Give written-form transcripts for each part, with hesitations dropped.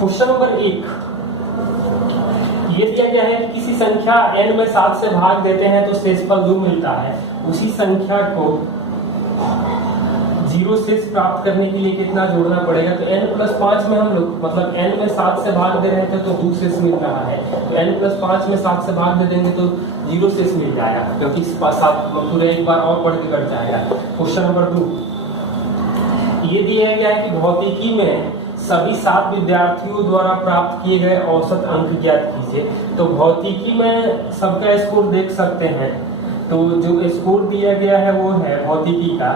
Question number 1 ये दिया गया है कि किसी संख्या n में 7 से भाग देते हैं तो शेषफल 2 मिलता है। उसी संख्या को 0 शेष प्राप्त करने के लिए कितना जोड़ना पड़ेगा? तो n+5 में हम लोग मतलब n में 7 से भाग दे रहे थे तो 2 शेष मिल रहा है, तो n+5 में 7 से भाग दे देंगे तो 0 शेष मिल जाएगा, क्योंकि 7 पूरे एक बार और बढ़ के घट जाएगा। क्वेश्चन नंबर 2 ये दिया गया है कि भौतिकी में सभी 7 विद्यार्थियों द्वारा प्राप्त किए गए औसत अंक ज्ञात कीजिए। तो भौतिकी में सबका स्कोर देख सकते हैं, तो जो स्कोर दिया गया है वो है भौतिकी का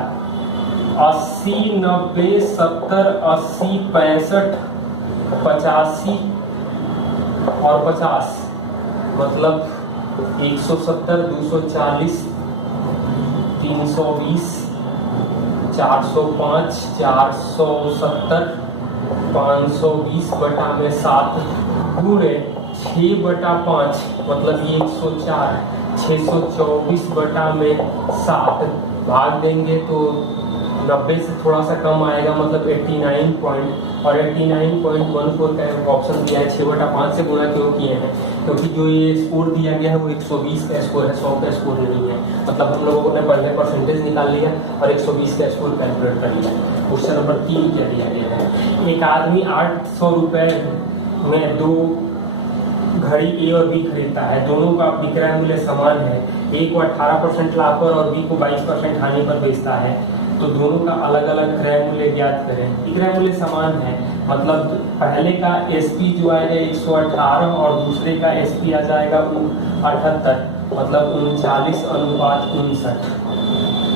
80, 90, 70, 80, 65, 85 और 50, मतलब 170, 240, 320, 405, 470, 520 बटा में 7 गुणे 6/5 मतलब ये 104, 624 बटा में 7 भाग देंगे तो 90 से थोड़ा सा कम आएगा, मतलब 89 पॉइंट और 89.14 का ऑप्शन दिया है। 6/5 से गुणा क्यों किए हैं? क्योंकि जो ये स्कोर दिया गया है वो 120 का स्कोर है, 100 का स्कोर नहीं है। मतलब हम लोगों ने पहले परसेंटेज निकाल लिया और 120 का स्कोर कैलकुलेट कर लिया। क्वेश्चन नंबर 3 क्या दिया गया है? एक आदमी 800 रुपए में 2 घड़ी ए और बी खरीदता है। दोनों का विक्रय मूल्य समान है। ए को 18% लाभ पर और बी को 22% हानि पर बेचता है, तो दोनों का अलग अलग क्रय मूल्य ज्ञात करें। विक्रय मूल्य समान है, मतलब पहले का एसपी जो आएगा 118 और दूसरे का एसपी आ जाएगा 78, मतलब 39:59।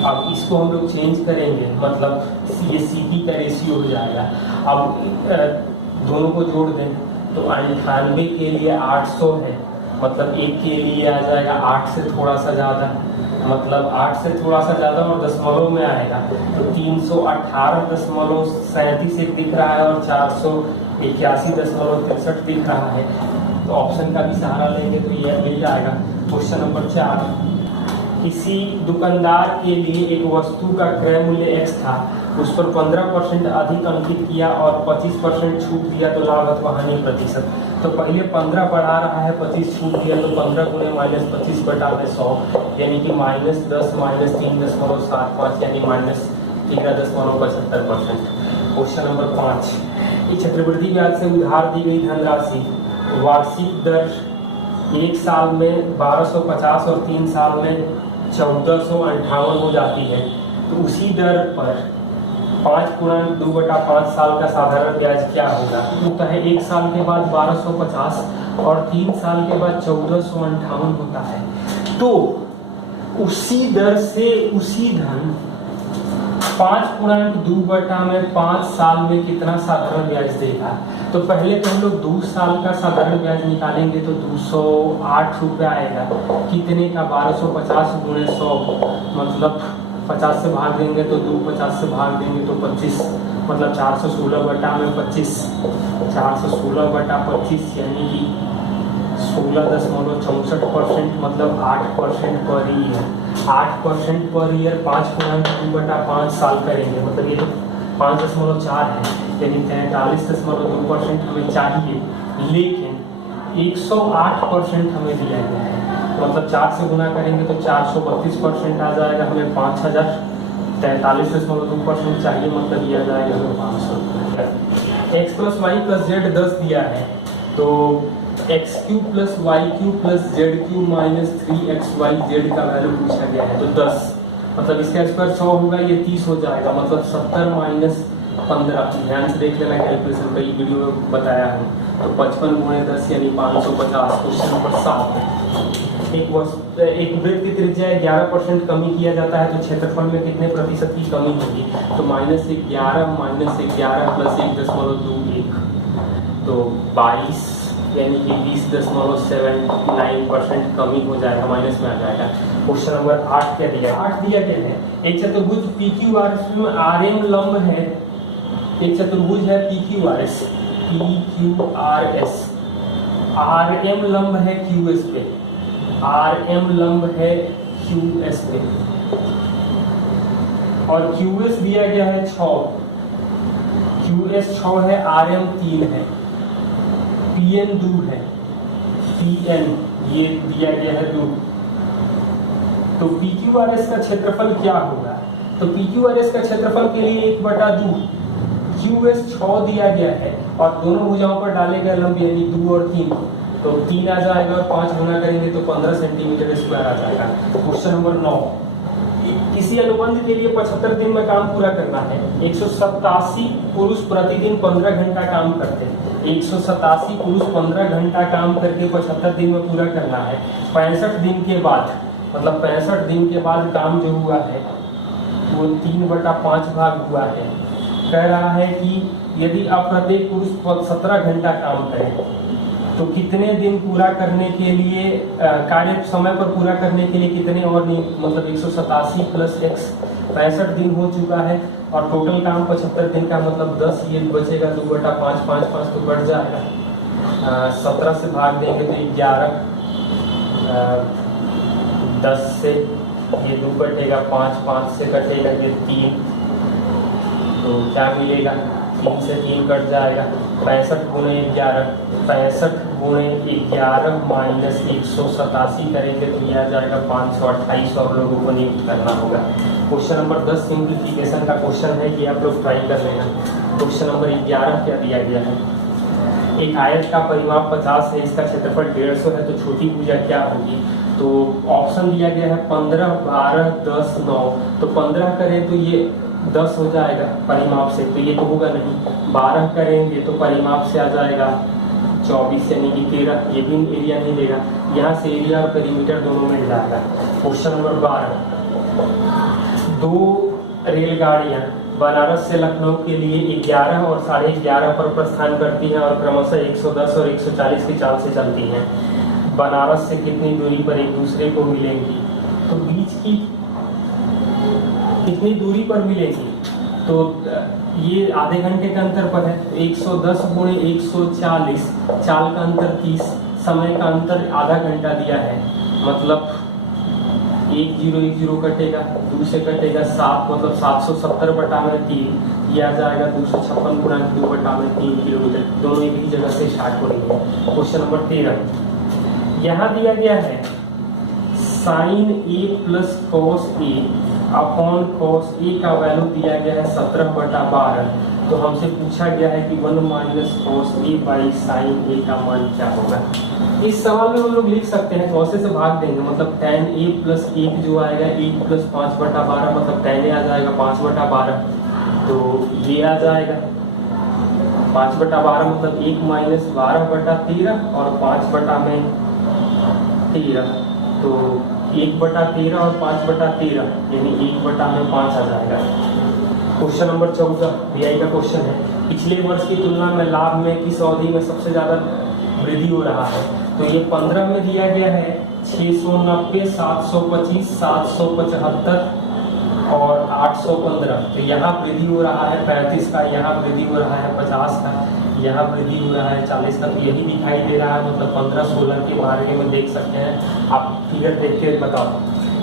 अब इसको हम लोग चेंज करेंगे, मतलब ये सीपी का रेशियो हो जाएगा। अब दोनों को जोड़ दें तो 98 के लिए 800 है, मतलब एक के लिए आ जाएगा 8 से थोड़ा सा ज़्यादा, मतलब 8 से थोड़ा सा ज़्यादा और दशमलव में आएगा तो 318.37 एक दिख रहा है और 481.63 दिख रहा है। तो ऑप्शन का भी सहारा लेंगे तो यह मिल जाएगा। क्वेश्चन नंबर 4 किसी दुकानदार के लिए एक वस्तु का क्रय मूल्य x था, उस पर 15% अधिक अंकित किया और 25% छूट दिया तो लाभ अथवा हानि प्रतिशत। तो पहले 15 बढ़ा रहा है, 25 छूट दिया तो 15 गुणे -25 बटा में 100, यानी कि -10 -3.75 यानी -13.75%। क्वेश्चन नंबर 5 इस चक्रवृद्धि ब्याज से उधार दी गई धनराशि वार्षिक दर 1 साल में 1250 और 3 साल में 1458 हो जाती है, तो उसी दर पर 5×2/5 साल का साधारण ब्याज क्या होगा? होता है 1 साल के बाद 1250 और 3 साल के बाद 1458 होता है। तो उसी दर से उसी धन 5×2/5 साल में कितना साधारण ब्याज देगा? तो पहले तो हम लोग 2 साल का साधारण ब्याज निकालेंगे तो 208 रुपये आएगा। कितने का? 1250 गुणे 100, मतलब 50 से भाग देंगे तो 2, 50 से भाग देंगे तो 25, मतलब 416 बटा में 25, 416 बटा 25 यानी कि 16.64%, मतलब 8% पर ईयर। 8% पर ईयर 5×2/5 साल करेंगे, मतलब ये तो 5.4 है, यानी 43.2% हमें चाहिए, लेकिन 108% हमें दिया गया है, मतलब 4 से गुना करेंगे तो 432% आ जाएगा हमें 5000। 43.2% चाहिए, मतलब ये आ जाएगा हमें 500 रुपये। x + y + z 10 दिया है, तो x³ + y³ + z³ - 3xyz का वैल्यू पूछा गया है, तो 10 मतलब इसका स्क्वायर 100 होगा, ये 30 हो जाएगा, मतलब 70 - 15। ध्यान से देख लेना कैलकुलेशन का, ये वीडियो में बताया हूँ। तो 55 गुणे 10 यानी 550। क्वेश्चन नंबर 7 एक वृत्त की त्रिज्या 11% कमी किया जाता है तो क्षेत्रफल में कितने प्रतिशत की कमी होगी? तो -11 + 1.21, तो 22 यानी कि 20.79% कमी हो जाएगा, माइनस में आ जाएगा। क्वेश्चन नंबर 8 क्या दिया है? 8 दिया गया है एक चतुर्भुज PQRS में RM लंब है, एक चतुर्भुज है PQRS, RM लंब है QS पे, RM लंब है QS पे, और QS दिया गया है 6, QS 6 है, RM 3 है। Pn दूर है, Pn ये दिया गया है दूर, तो PQRS का क्षेत्रफल क्या होगा? तो PQRS का क्षेत्रफल के लिए 1/2 QS 6 दिया गया है और दोनों भुजाओं पर डाले गए लंब यानी 2 और 3, तो 3 आ जाएगा और 5 गुना करेंगे तो 15 सेंटीमीटर स्क्वायर आ जाएगा। क्वेश्चन नंबर 9, किसी अनुबंध के लिए 75 दिन में काम पूरा करना है। 187 पुरुष प्रतिदिन 15 घंटा काम करते हैं। 187 पुरुष 15 घंटा काम करके 75 दिन में पूरा करना है। 65 दिन के बाद, मतलब 65 दिन के बाद काम जो हुआ है वो 3/5 भाग हुआ है। कह रहा है कि यदि अब प्रत्येक पुरुष 17 घंटा काम करे तो कितने दिन पूरा करने के लिए, कार्य समय पर पूरा करने के लिए कितने और नहीं, मतलब 187 प्लस x 65 दिन हो चुका है और टोटल काम 75 दिन का, मतलब 10 ये बचेगा 2/5, 5 तो बढ़ जाएगा। 17 से भाग देंगे तो 11, 10 से ये 2 कटेगा, 5 से कटेगा ये 3, तो क्या मिलेगा? 3 से 3 कट जाएगा। 65 गुणे 11, 65 गुणे 11 माइनस 187 करेंगे तो यह आ जाएगा 528 और लोगों को नियुक्त करना होगा। क्वेश्चन नंबर 10 सिंप्लीफिकेशन का क्वेश्चन है, ये आप लोग ट्राई कर लेना। क्वेश्चन नंबर 11 क्या दिया गया है? एक आयत का परिमाप 50 है, इसका क्षेत्रफल 150 है, तो छोटी भुजा क्या होगी? तो ऑप्शन दिया गया है 15, 12, 10, 9, तो 15 करें तो ये 10 हो जाएगा परिमाप से, तो ये तो होगा नहीं। 12 करेंगे तो परिमाप से आ जाएगा 24 यानी कि 13, ये भी एरिया नहीं देगा। यहाँ से एरिया और पेरीमीटर दोनों मिल जाएगा। क्वेश्चन नंबर 12, 2 रेलगाड़ियाँ बनारस से लखनऊ के लिए 11 और 11:30 पर प्रस्थान करती हैं और क्रमशः 110 और 140 की चाल से चलती हैं। बनारस से कितनी दूरी पर एक दूसरे को मिलेंगी? तो बीच की कितनी दूरी पर मिलेगी? तो ये आधे घंटे के अंतर पर है, 110 गुणे 140, चाल का अंतर 30, समय का अंतर आधा घंटा दिया है, मतलब 1010 कटेगा, 2 से कटेगा 7, मतलब 770/3, ये आ जाएगा 256 गुणा 2/3 किलोमीटर। दोनों एक ही जगह से स्टार्ट हो रही है। क्वेश्चन नंबर 13, यहाँ दिया गया है sign A plus cos A upon cos A का वैल्यू दिया गया है 17/12, तो हमसे पूछा गया है कि 1 minus cos A by sine A का मान क्या होगा? इस सवाल में हम लोग लिख सकते हैं कॉस ए से भाग देंगे, मतलब tan a प्लस 1 जो आएगा 1 प्लस 5/12, मतलब tan a आ जाएगा 5/12, तो ये आ जाएगा 5/12, मतलब 1 माइनस 12/13 और 5/13, तो 1/13 और 5/13 यानी 1/5 आ जाएगा। क्वेश्चन नंबर 14 बीआई का क्वेश्चन है, पिछले वर्ष की तुलना में लाभ में किस अवधि में सबसे ज्यादा वृद्धि हो रहा है? तो ये 15 में दिया गया है 690, 725, 775 और 815, तो यहाँ वृद्धि हो रहा है 35 का, यहाँ वृद्धि हो रहा है 50 का, यहाँ वृद्धि हो रहा है 40 का, तो यही दिखाई दे रहा है, मतलब 15-16 के मार्ग में देख सकते हैं आप। फिगर देख के बताओ।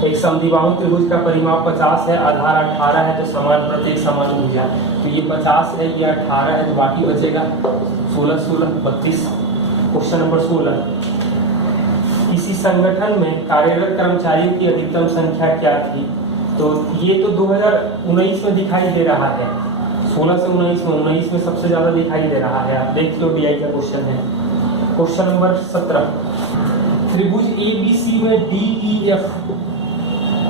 एक समद्विबाहु त्रिभुज का परिमाप 50 है, आधार 18 है, तो समान प्रत्येक समान भुजा, तो ये 50 है, ये 18 है, तो बाकी बचेगा 16, 16, 32। क्वेश्चन नंबर 16, किसी संगठन में कार्यरत कर्मचारियों की अधिकतम संख्या क्या थी? तो ये तो 2019 में दिखाई दे रहा है, 16 से 19 में सबसे ज्यादा दिखाई दे रहा है, आप देख लो बीआई का क्वेश्चन है। क्वेश्चन नंबर 17, त्रिभुज ABC में DEF,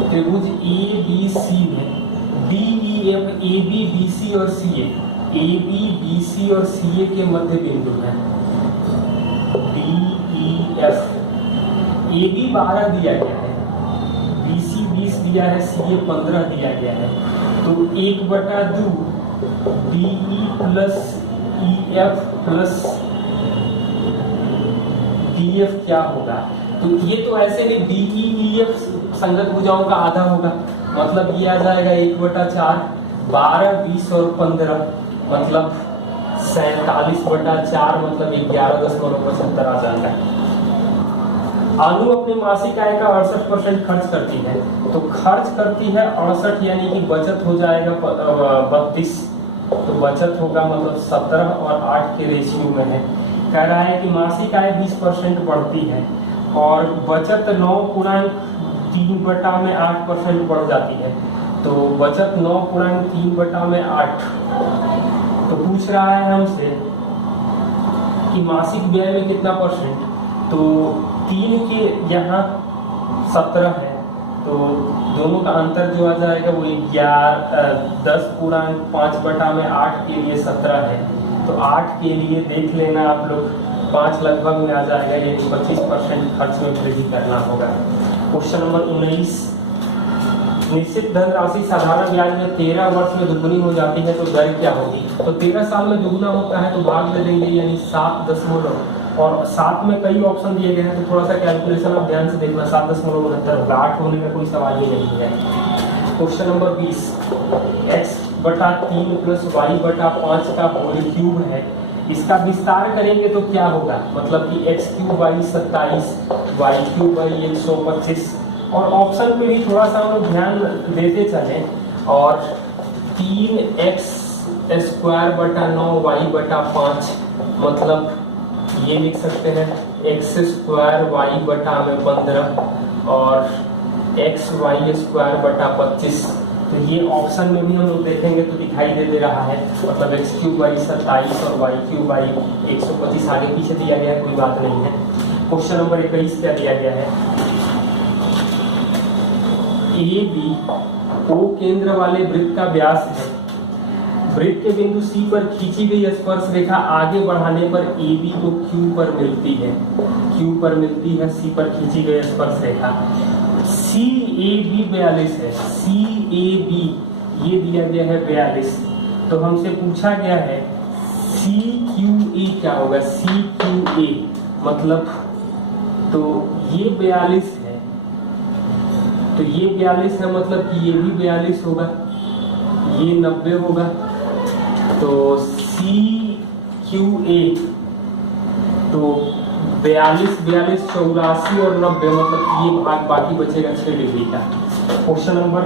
त्रिभुज ABC में DEF AB BC और CA, AB BC और CA के मध्य बिंदु है। DEF, AB 12 दिया गया है, BC 20 दिया है, CA 15 दिया गया है, तो 1/2 DE plus EF plus DF क्या होगा? तो ये तो ऐसे भी DEF संगत भुजाओं का आधा होगा, मतलब ये आ जाएगा 1/4, 12, 20 और 15, मतलब 47/4, मतलब 11.75 आ जाएगा। आलू अपने मासिक आय का 68% खर्च करती है, तो खर्च करती है 68 यानी कि बचत हो जाएगा 32, तो बचत होगा मतलब 17 और 8 के रेशियो में है। कह रहा है कि मासिक आय 20% बढ़ती है और बचत 9.3/8% बढ़ जाती है। तो बचत 9.3/8, तो पूछ रहा है हमसे कि मासिक व्यय में कितना परसेंट। तो 3 के यहाँ 17 है, तो दोनों का अंतर जो आ जाएगा वो 10.5/8 के लिए 17 है। तो 8 के लिए देख लेना आप लोग, 5 लगभग में आ जाएगा, यानी 25% खर्च में वृद्धि करना होगा। क्वेश्चन नंबर 19, निश्चित धनराशि साधारण ब्याज में 13 वर्ष में दुगुनी हो जाती है तो दर क्या होगी। तो 13 साल में दुगुना होता है तो भाग दे देंगे, यानी 7 और 7 में कई ऑप्शन दिए गए हैं, तो थोड़ा सा कैलकुलेशन आप ध्यान से देखना। 7.69 होगा, 8 होने का कोई सवाल ही नहीं है। क्वेश्चन नंबर 20, x/3 + y/5 का होल क्यूब है, इसका विस्तार करेंगे तो क्या होगा, मतलब कि x³ / 27, y³ / 125। और ऑप्शन पे भी थोड़ा सा हम लोग ध्यान देते चलें, और 3x² 9y/5, मतलब ये लिख सकते हैं x² y/15 और xy² 25। तो ये ऑप्शन में भी हम लोग देखेंगे तो दिखाई दे रहा है, मतलब x³ / 27 और y³ / 125 आगे पीछे दिया गया है, कोई बात नहीं है। क्वेश्चन नंबर 21 क्या दिया गया है, AB O केंद्र वाले वृत्त का व्यास है, वृत्त के बिंदु C पर खींची गई स्पर्श रेखा आगे बढ़ाने पर AB को Q पर मिलती है, C पर खींची गई स्पर्श रेखा। CAB 42 है, CAB ये दिया गया है 42। तो हमसे पूछा गया है CQA क्या होगा, CQA मतलब, तो ये 42 है, तो ये 42 है, मतलब कि ये भी 42 होगा, ये 90 होगा। तो CQA तो 42, 84 और 90, मतलब ये भाग बाकी बचेगा 6 डिग्री का। क्वेश्चन नंबर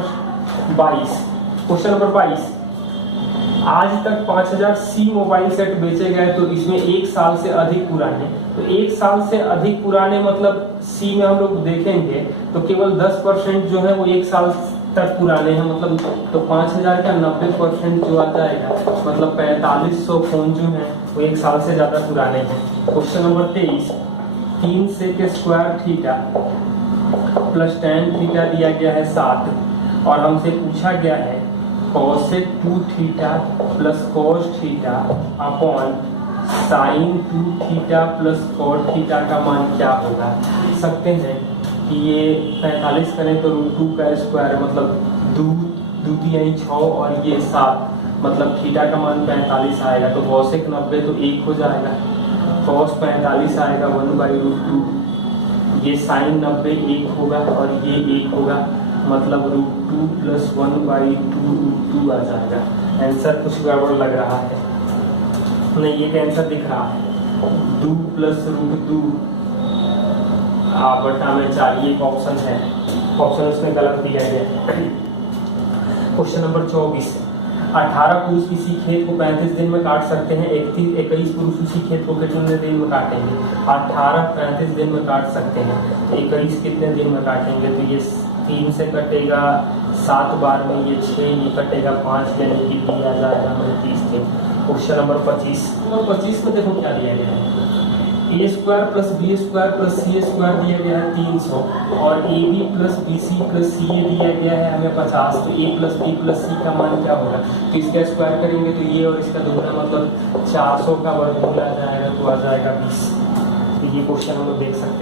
22, आज तक 5000 C मोबाइल सेट बेचे गए, तो इसमें 1 साल से अधिक पुराने, तो 1 साल से अधिक पुराने मतलब C में हम लोग देखेंगे तो केवल 10% जो है वो 1 साल तक पुराने हैं, मतलब तो 5000 का 90% जो आ जाएगा, मतलब 4500 फोन जो है वो 1 साल से ज्यादा पुराने हैं। Question number 23, 3 sec² theta + tan theta दिया गया है 7, और हमसे पूछा गया है cosec 2 theta + cos theta upon sin 2 theta + cot theta का मान क्या होगा। सकते हैं कि ये 45 करें तो √2 का स्क्वायर, मतलब 2 × 6 और ये 7, मतलब थीटा का मान 45 आएगा। तो cosec 90 तो 1 हो जाएगा, cos 45 आएगा 1/√2, ये sin 90 1 होगा और ये 1 होगा, मतलब √2 + 1/2√2 आ जाएगा। आंसर कुछ गड़बड़ लग रहा है, नहीं ये आंसर दिख रहा है 2 + √2 बटा में 4, ये एक ऑप्शन है, ऑप्शन उसमें गलत दिया गया है। क्वेश्चन नंबर 24, 18 पुरुष किसी खेत को 35 दिन में काट सकते हैं, 21 पुरुष उसी खेत को कितने दिन में काटेंगे। 18 35 दिन में काट सकते हैं, तो 21 कितने दिन में काटेंगे, तो ये 3 से कटेगा 7 बार में, ये 6, ये कटेगा 5, यानी कि दिया जाएगा हमें 30 दिन। क्वेश्चन नंबर 25 में देखो क्या दिया गया है, A² + B² + C² दिया गया है 300, और AB + BC + CA दिया गया है हमें 50। तो A + B + C का मान क्या होगा, तो इसका स्क्वायर करेंगे तो ये और इसका दुगना, मतलब 400 का वर्गमूल आ जाएगा, तो आ जाएगा 20। तो ये क्वेश्चन हम लोग देख सकते हैं।